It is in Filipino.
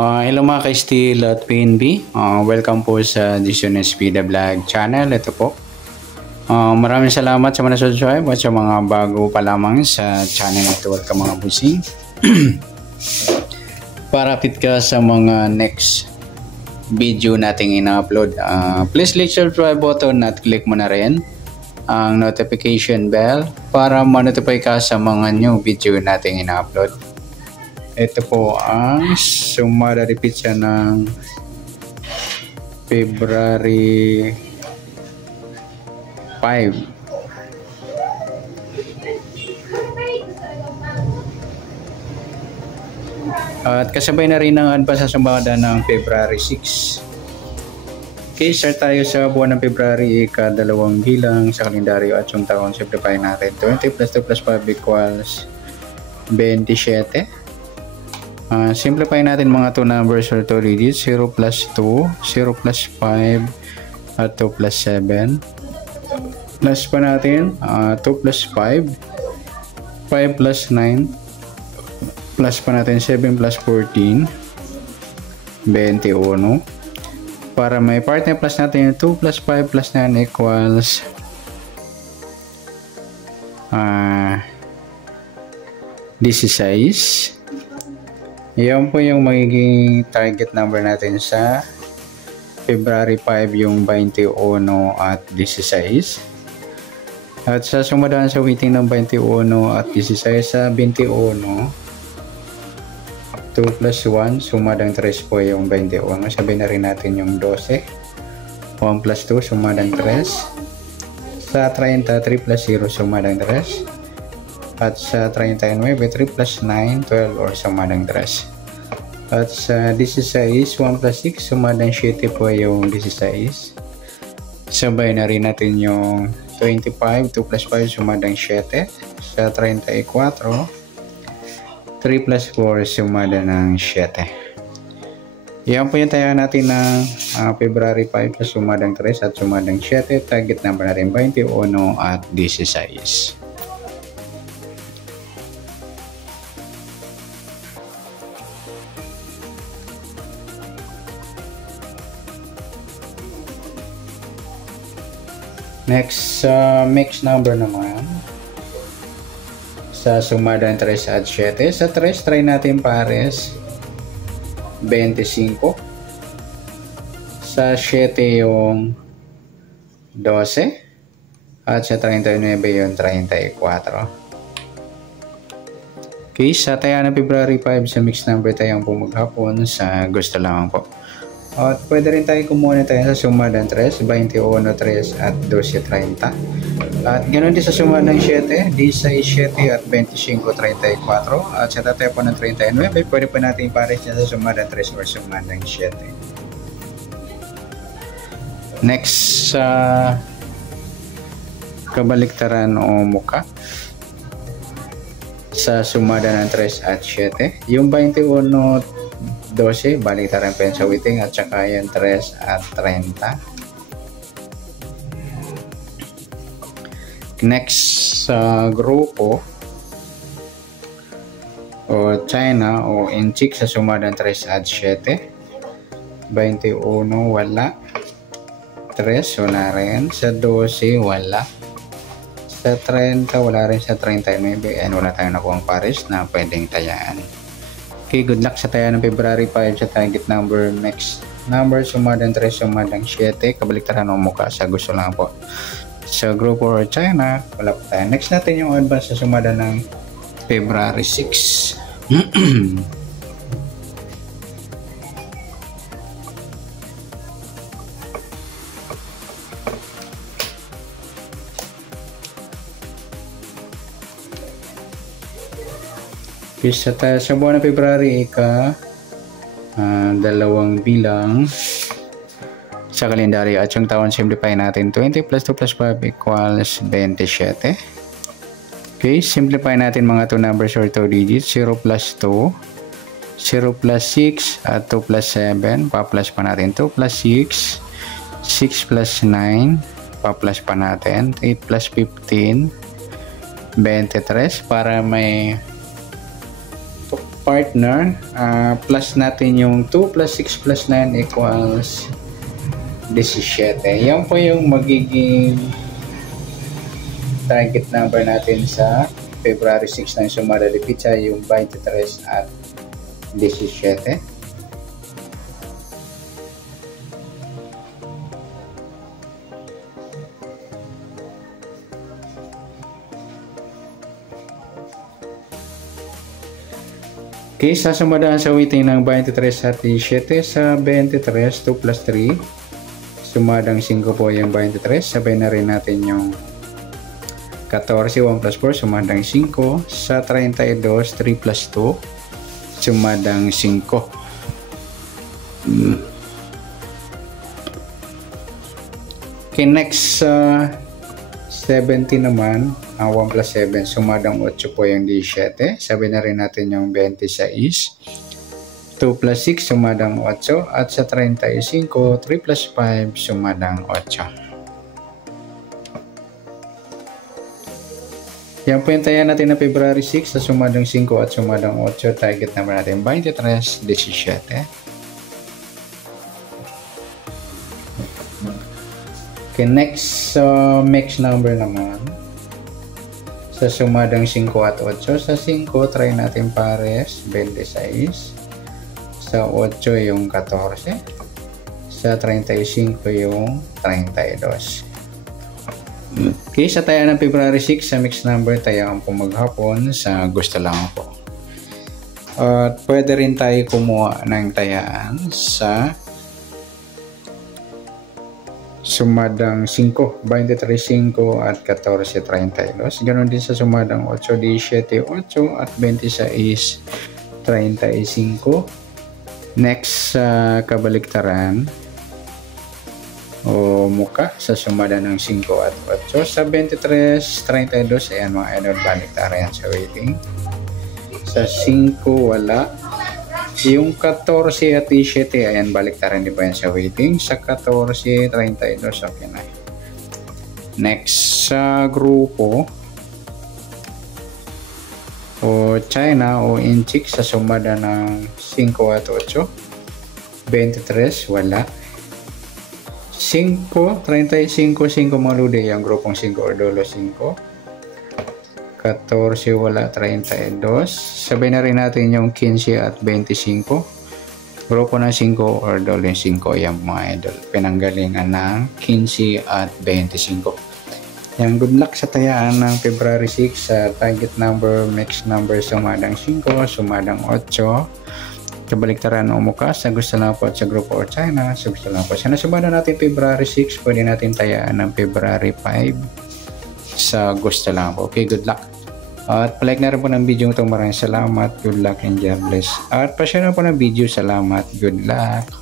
Hello mga ka-Steel at PNB. Welcome po sa Dishon SP The Vlog channel. Ito po. Maraming salamat sa mga subscribe at sa mga bago pa lamang sa channel ito. Welcome mga busing. Para update ka sa mga next video nating ina-upload. Please click subscribe button at click mo na rin ang notification bell para ma-notify ka sa mga new video nating ina-upload. Ito po ang sumada repeat siya ng February 5. At kasabay na rin ang advance sa sumada ng February 6. Okay, start tayo sa buwan ng February, ika-2 bilang sa kalendaryo at yung taon. Simplify natin. 20 plus 2 plus 5 equals 27. Simplify natin mga 2 numbers or 2 digits. 0 plus 2, 0 plus 5, at 2 plus 7. Plus pa natin 2 plus 5, 5 plus 9, plus pa natin 7 plus 14, 21. Para may partner plus natin 2 plus 5 plus 9 equals 16. Yan po yung magiging target number natin sa February 5, yung 21 at 16. At sa sumadaan sa weighting ng 21 at 16 sa 21, 2 plus 1, sumadang 3 po yung 21. Sabihin na rin natin yung 12. 1 plus 2, sumadang 3. Sa 30, 3 plus 0, sumadang 3. At sa 39, 3 plus 9, 12 or sumadang 3. At sa 16, 1 plus 6, sumadang 7 po yung 16. Sabay na rin natin yung 25, 2 plus 5, sumadang 7. Sa 34, 3 plus 4, sumada ng 7. Yan po yung tayahan natin ng February 5 plus sumadang 3 at sumadang 7. Target number natin 21 at 16. Next, mix number naman. Sa sumada ng 3 at 7. Sa 3, try natin pares 25. Sa 7 yung 12. At sa 39 yung 34. Okay, sa taya ng February 5 sa mix number tayong pumaghapon sa gusto lang po. At pwede rin tayo kumuha tayo sa sumada ng 3, 21, 3 at 12, 30. At ganoon din sa sumada ng 7, 17 at 25, 34. At sa tatay po ng 39, pwede pa natin pares niya sa sumada ng 3 or sumada ng 7. Next, sa kabaliktaran o muka. Sa sumada ng 3 at 7, yung 21, 12, baliktaran pa yun sa weighting at saka yung 3 at 30. Next sa grupo o China o inchik sa sumada ng 3 at 7. 21 wala. 3 wala rin. Sa 12 wala. Sa 30 wala rin. Sa 39 and wala tayong nakuhang pares na pwedeng tayaan. Okay, good luck sa taya ng February 5 sa target number. Next number, sumadang 3, sumadang 7. Kabaliktaran o mukha sa gusto lang po. Sa grupo or China, wala po tayo. Next natin yung advance sa sumada ng February 6. Sa buwan ng February, dalawang bilang sa kalendaryo at yung taon simplify natin. 20 plus 2 plus 5 equals 27. Okay, simplify natin mga 2 numbers or 2 digits. 0 plus 2, 0 plus 6 at 2 plus 7. Pa-plus pa natin 2 plus 6, 6 plus 9. Pa-plus pa natin 8 plus 15, 23 para may partner, plus natin yung 2 plus 6 plus 9 equals 17. Yan po yung magiging target number natin sa February 6 ng sumada de pizza, yung 23 at 17. Okay, sasamadaan sa weighting ng 23 at 17 sa 23, 2 plus 3. Sumadang 5 po yung 23. Sabay na rin natin yung 14, 1 plus 4, sumadang 5. Sa 32, 3 plus 2, sumadang 5. Okay, next 70 naman, 1 plus 7, sumadang 8 po yung 17. Sabi na rin natin yung 26. 2 plus 6, sumadang 8. At sa 35, 3 plus 5, sumadang 8. Yan po yung taya natin na February 6 sa sumadang 5 at sumadang 8. Target number natin 23, 17. Okay, next mix number naman. Sa sumadang 5 at 8. Sa 5, try natin pares 26. Sa 8 yung 14. Sa 35 yung 32. Okay, sa taya ng February 6 sa mix number, tayaan po maghapon sa gusto lang po. At pwede rin tayo kumuha ng tayaan sa sumadang 5, 23, 5 at 14, 32. Ganon din sa sumadang 8, 17, 8 at 26, 35. Next sa kabaliktaran o muka sa sumada ng 5 at 8. Sa 23, 32, ayan mga idol, baliktaran sa weighting. Sa 5, wala. Yung 14 at 17, ayan, baliktaran din po yan sa weighting. Sa 14, 32, okay na. Next, sa grupo o China o Inchik sa sumada ng 5 at 8. 23, wala. 5, 35, 5 mga lude, yung grupong 5 or dolo 5. 14, wala. 32. Sabay na rin natin yung 15 at 25. Grupo ng 5 or dolo 5, yung mga idol. Pinanggalingan ng 15 at 25. Yan, good luck sa tayaan ng February 6 sa target number, mix number, sumadang 5, sumadang 8. Kabaliktaran o muka sa gusto lang po at sa grupo or China sa gusto lang po. Sa nasumada natin February 6, pwede natin tayaan ng February 5 sa gusto lang po. Okay, good luck. At palike na rin po ng video ito. Maraming salamat. Good luck and God bless. At pa-share na po ng video. Salamat. Good luck.